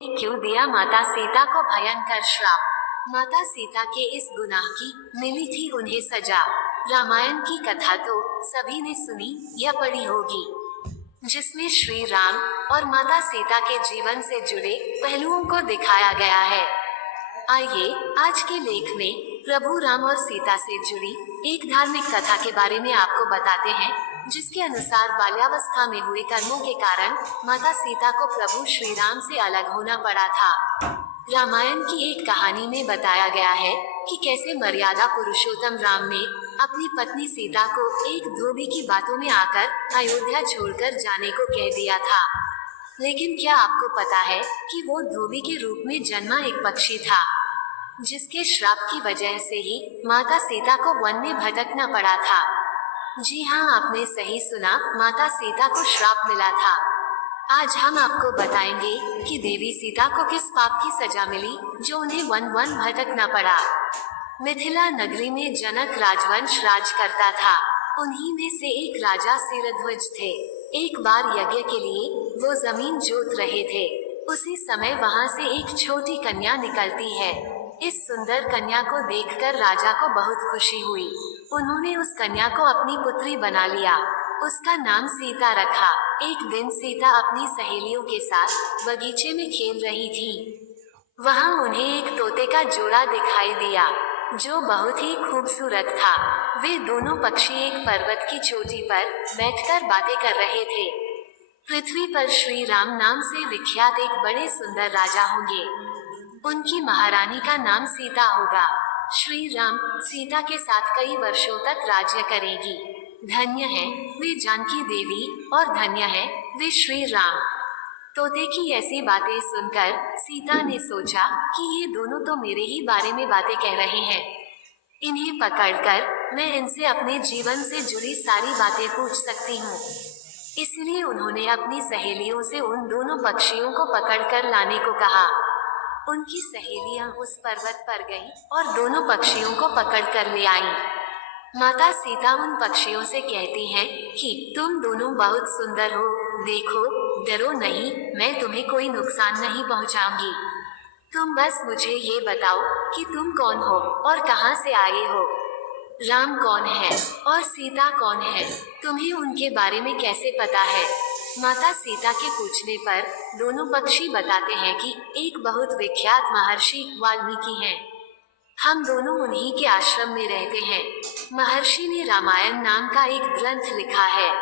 क्यों दिया माता सीता को भयंकर श्राप। माता सीता के इस गुनाह की मिली थी उन्हें सजा। रामायण की कथा तो सभी ने सुनी या पढ़ी होगी, जिसमें श्री राम और माता सीता के जीवन से जुड़े पहलुओं को दिखाया गया है। आइए आज के लेख में प्रभु राम और सीता से जुड़ी एक धार्मिक कथा के बारे में आपको बताते हैं, जिसके अनुसार बाल्यावस्था में हुए कर्मों के कारण माता सीता को प्रभु श्री राम से अलग होना पड़ा था। रामायण की एक कहानी में बताया गया है कि कैसे मर्यादा पुरुषोत्तम राम ने अपनी पत्नी सीता को एक धोबी की बातों में आकर अयोध्या छोड़कर जाने को कह दिया था। लेकिन क्या आपको पता है कि वो धोबी के रूप में जन्मा एक पक्षी था, जिसके श्राप की वजह से ही माता सीता को वन में भटकना पड़ा था। जी हाँ, आपने सही सुना, माता सीता को श्राप मिला था। आज हम आपको बताएंगे कि देवी सीता को किस पाप की सजा मिली जो उन्हें वन भटकना पड़ा। मिथिला नगरी में जनक राजवंश राज करता था। उन्हीं में से एक राजा सिरध्वज थे। एक बार यज्ञ के लिए वो जमीन जोत रहे थे। उसी समय वहां से एक छोटी कन्या निकलती है। इस सुंदर कन्या को देखकर राजा को बहुत खुशी हुई। उन्होंने उस कन्या को अपनी पुत्री बना लिया। उसका नाम सीता रखा। एक दिन सीता अपनी सहेलियों के साथ बगीचे में खेल रही थी। वहां उन्हें एक तोते का जोड़ा दिखाई दिया, जो बहुत ही खूबसूरत था। वे दोनों पक्षी एक पर्वत की चोटी पर बैठकर बातें कर रहे थे। पृथ्वी पर श्री राम नाम से विख्यात एक बड़े सुंदर राजा होंगे। उनकी महारानी का नाम सीता होगा। श्री राम सीता के साथ कई वर्षों तक राज्य करेगी। धन्य है वे जानकी देवी और धन्य है वे श्री राम। तोते की ऐसी बातें सुनकर सीता ने सोचा कि ये दोनों तो मेरे ही बारे में बातें कह रहे हैं। इन्हें पकड़कर मैं इनसे अपने जीवन से जुड़ी सारी बातें पूछ सकती हूँ। इसलिए उन्होंने अपनी सहेलियों से उन दोनों पक्षियों को पकड़कर लाने को कहा। उनकी सहेलियां उस पर्वत पर गईं और दोनों पक्षियों को पकड़कर ले आईं। माता सीता उन पक्षियों से कहती हैं कि तुम दोनों बहुत सुंदर हो, देखो, डरो नहीं, मैं तुम्हें कोई नुकसान नहीं पहुंचाऊंगी। तुम बस मुझे ये बताओ कि तुम कौन हो और कहां से आए हो। राम कौन है और सीता कौन है, तुम्हें उनके बारे में कैसे पता है। माता सीता के पूछने पर दोनों पक्षी बताते हैं कि एक बहुत विख्यात महर्षि वाल्मीकि हैं। हम दोनों उन्हीं के आश्रम में रहते हैं। महर्षि ने रामायण नाम का एक ग्रंथ लिखा है,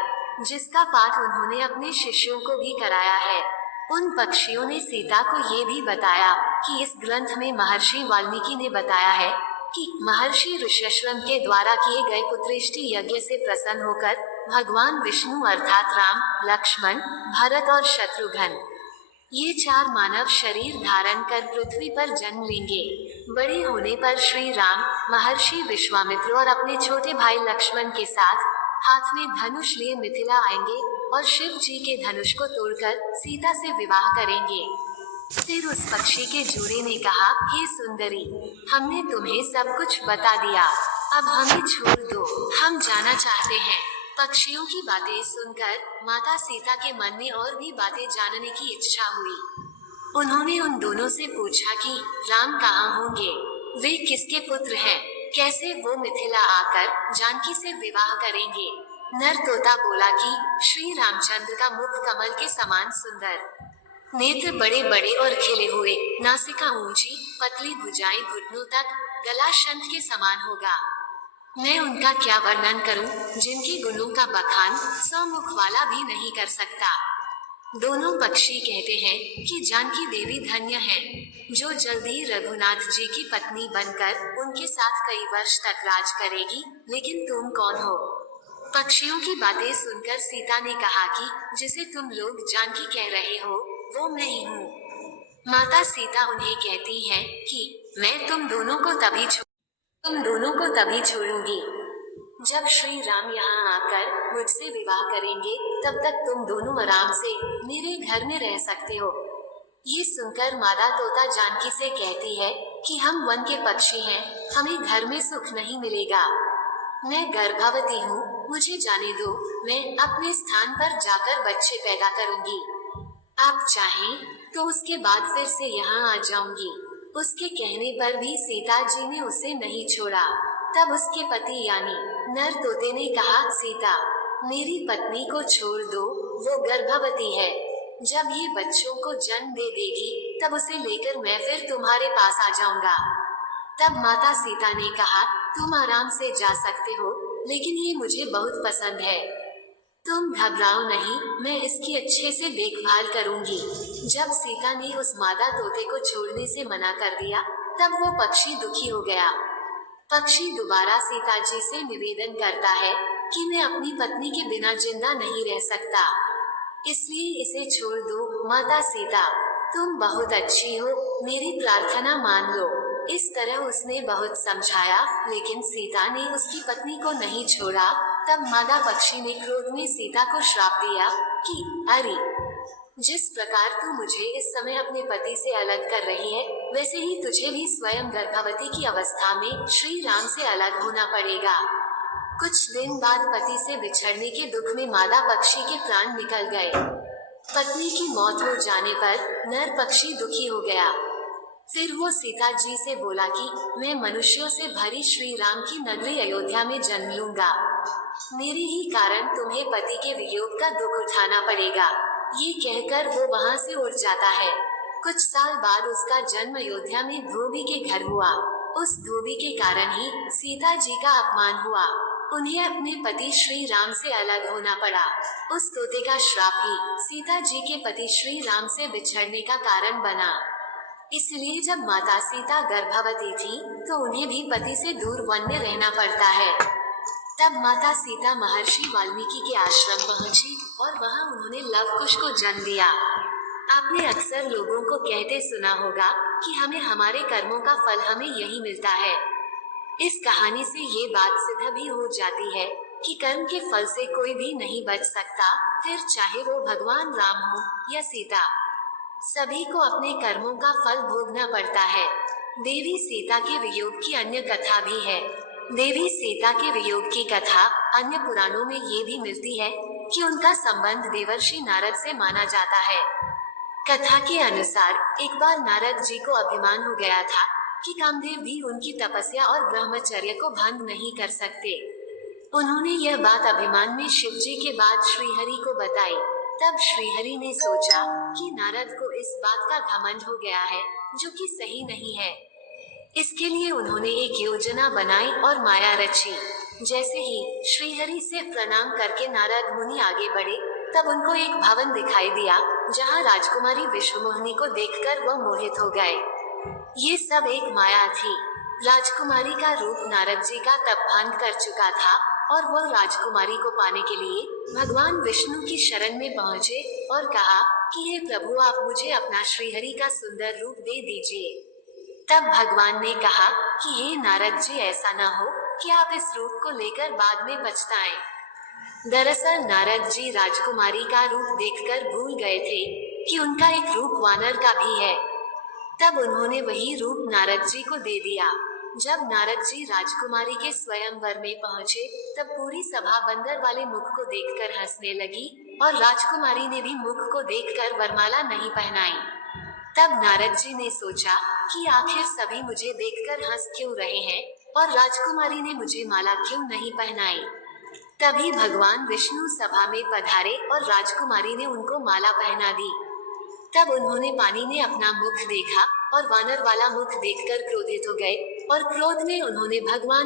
जिसका पाठ उन्होंने अपने शिष्यों को भी कराया है। उन पक्षियों ने सीता को ये भी बताया कि इस ग्रंथ में महर्षि वाल्मीकि ने बताया है कि महर्षि ऋष्यशृंग के द्वारा किए गए पुत्रेष्टि यज्ञ से प्रसन्न होकर भगवान विष्णु अर्थात राम, लक्ष्मण, भरत और शत्रुघ्न, ये चार मानव शरीर धारण कर पृथ्वी पर जन्म लेंगे। बड़े होने पर श्री राम महर्षि विश्वामित्र और अपने छोटे भाई लक्ष्मण के साथ हाथ में धनुष लिए मिथिला आएंगे और शिव जी के धनुष को तोड़कर सीता से विवाह करेंगे। फिर उस पक्षी के जोड़े ने कहा, हे सुंदरी, हमने तुम्हें सब कुछ बता दिया, अब हमें छोड़ दो, हम जाना चाहते हैं। पक्षियों की बातें सुनकर माता सीता के मन में और भी बातें जानने की इच्छा हुई। उन्होंने उन दोनों से पूछा कि राम कहाँ होंगे, वे किसके पुत्र हैं, कैसे वो मिथिला आकर जानकी से विवाह करेंगे। नर तोता बोला कि श्री रामचंद्र का मुख कमल के समान सुंदर, नेत्र बड़े बड़े और खिले हुए, नासिका ऊंची, पतली भुजाएं घुटनों तक, गला शंख के समान होगा। मैं उनका क्या वर्णन करूं, जिनके गुणों का बखान 100 मुख वाला भी नहीं कर सकता। दोनों पक्षी कहते हैं कि जानकी देवी धन्य है, जो जल्दी रघुनाथ जी की पत्नी बनकर उनके साथ कई वर्ष तक राज करेगी। लेकिन तुम कौन हो। पक्षियों की बातें सुनकर सीता ने कहा कि जिसे तुम लोग जानकी कह रहे हो, वो मैं ही हूँ। माता सीता उन्हें कहती है कि मैं तुम दोनों को तभी छोड़ूंगी जब श्री राम यहाँ आकर मुझसे विवाह करेंगे। तब तक तुम दोनों आराम से मेरे घर में रह सकते हो। ये सुनकर मादा तोता जानकी से कहती है कि हम वन के पक्षी हैं, हमें घर में सुख नहीं मिलेगा। मैं गर्भवती हूँ, मुझे जाने दो, मैं अपने स्थान पर जाकर बच्चे पैदा करूंगी। आप चाहें तो उसके बाद फिर से यहाँ आ जाऊंगी। उसके कहने पर भी सीता जी ने उसे नहीं छोड़ा। तब उसके पति यानी नर तोते ने कहा, सीता, मेरी पत्नी को छोड़ दो, वो गर्भवती है। जब ये बच्चों को जन्म दे देगी तब उसे लेकर मैं फिर तुम्हारे पास आ जाऊंगा। तब माता सीता ने कहा, तुम आराम से जा सकते हो, लेकिन ये मुझे बहुत पसंद है। तुम घबराओ नहीं, मैं इसकी अच्छे से देखभाल करूंगी। जब सीता ने उस मादा तोते को छोड़ने से मना कर दिया, तब वो पक्षी दुखी हो गया। पक्षी दोबारा सीता जी से निवेदन करता है कि मैं अपनी पत्नी के बिना जिंदा नहीं रह सकता, इसलिए इसे छोड़ दो। माता सीता, तुम बहुत अच्छी हो, मेरी प्रार्थना मान लो। इस तरह उसने बहुत समझाया, लेकिन सीता ने उसकी पत्नी को नहीं छोड़ा। तब मादा पक्षी ने क्रोध में सीता को श्राप दिया कि अरे, जिस प्रकार तू मुझे इस समय अपने पति से अलग कर रही है, वैसे ही तुझे भी स्वयं गर्भवती की अवस्था में श्री राम से अलग होना पड़ेगा। कुछ दिन बाद पति से बिछड़ने के दुख में मादा पक्षी के प्राण निकल गए। पत्नी की मौत हो जाने पर नर पक्षी दुखी हो गया। फिर वो सीता जी से बोला कि मैं मनुष्यों से भरी श्री राम की नगरी अयोध्या में जन्म लूंगा। मेरे ही कारण तुम्हें पति के वियोग का दुख उठाना पड़ेगा। ये कहकर वो वहाँ से उड़ जाता है। कुछ साल बाद उसका जन्म अयोध्या में धोबी के घर हुआ। उस धोबी के कारण ही सीता जी का अपमान हुआ। उन्हें अपने पति श्री राम से अलग होना पड़ा। उस तोते का श्राप ही सीता जी के पति श्री राम से बिछड़ने का कारण बना। इसलिए जब माता सीता गर्भवती थी तो उन्हें भी पति से दूर वन में रहना पड़ता है। तब माता सीता महर्षि वाल्मीकि के आश्रम पहुंची और वहां उन्होंने लवकुश को जन्म दिया। आपने अक्सर लोगों को कहते सुना होगा कि हमें हमारे कर्मों का फल हमें यही मिलता है। इस कहानी से ये बात सिद्ध भी हो जाती है कि कर्म के फल से कोई भी नहीं बच सकता, फिर चाहे वो भगवान राम हो या सीता। सभी को अपने कर्मों का फल भोगना पड़ता है। देवी सीता के वियोग की अन्य कथा भी है। देवी सीता के वियोग की कथा अन्य पुराणों में ये भी मिलती है कि उनका संबंध देवर्षि नारद से माना जाता है। कथा के अनुसार एक बार नारद जी को अभिमान हो गया था कि कामदेव भी उनकी तपस्या और ब्रह्मचर्य को भंग नहीं कर सकते। उन्होंने यह बात अभिमान में शिव जी के बाद श्रीहरि को बताई। तब श्रीहरि ने सोचा कि नारद को इस बात का घमंड हो गया है, जो कि सही नहीं है। इसके लिए उन्होंने एक योजना बनाई और माया रची। जैसे ही श्रीहरि से प्रणाम करके नारद मुनि आगे बढ़े, तब उनको एक भवन दिखाई दिया, जहां राजकुमारी विश्वमोहिनी को देखकर वह मोहित हो गए। ये सब एक माया थी। राजकुमारी का रूप नारद जी का तप भंग कर चुका था और वह राजकुमारी को पाने के लिए भगवान विष्णु की शरण में पहुँचे और कहा कि हे प्रभु, आप मुझे अपना श्रीहरि का सुंदर रूप दे दीजिए। तब भगवान ने कहा कि हे नारद जी, ऐसा न हो कि आप इस रूप को लेकर बाद में पछताएं। दरअसल नारद जी राजकुमारी का रूप देखकर भूल गए थे कि उनका एक रूप वानर का भी है। तब उन्होंने वही रूप नारद जी को दे दिया। जब नारद जी राजकुमारी के स्वयंवर में पहुँचे, तब पूरी सभा बंदर वाले मुख को देखकर हंसने लगी और राजकुमारी ने भी मुख को देखकर वरमाला नहीं पहनाई। तब नारद जी ने सोचा कि आखिर सभी मुझे देखकर हंस क्यों रहे हैं और राजकुमारी ने मुझे माला क्यों नहीं पहनाई। तभी भगवान विष्णु सभा में पधारे और राजकुमारी ने उनको माला पहना दी। तब उन्होंने पानी में अपना मुख देखा और वानर वाला मुख देखकर क्रोधित हो गए और क्रोध में उन्होंने भगवान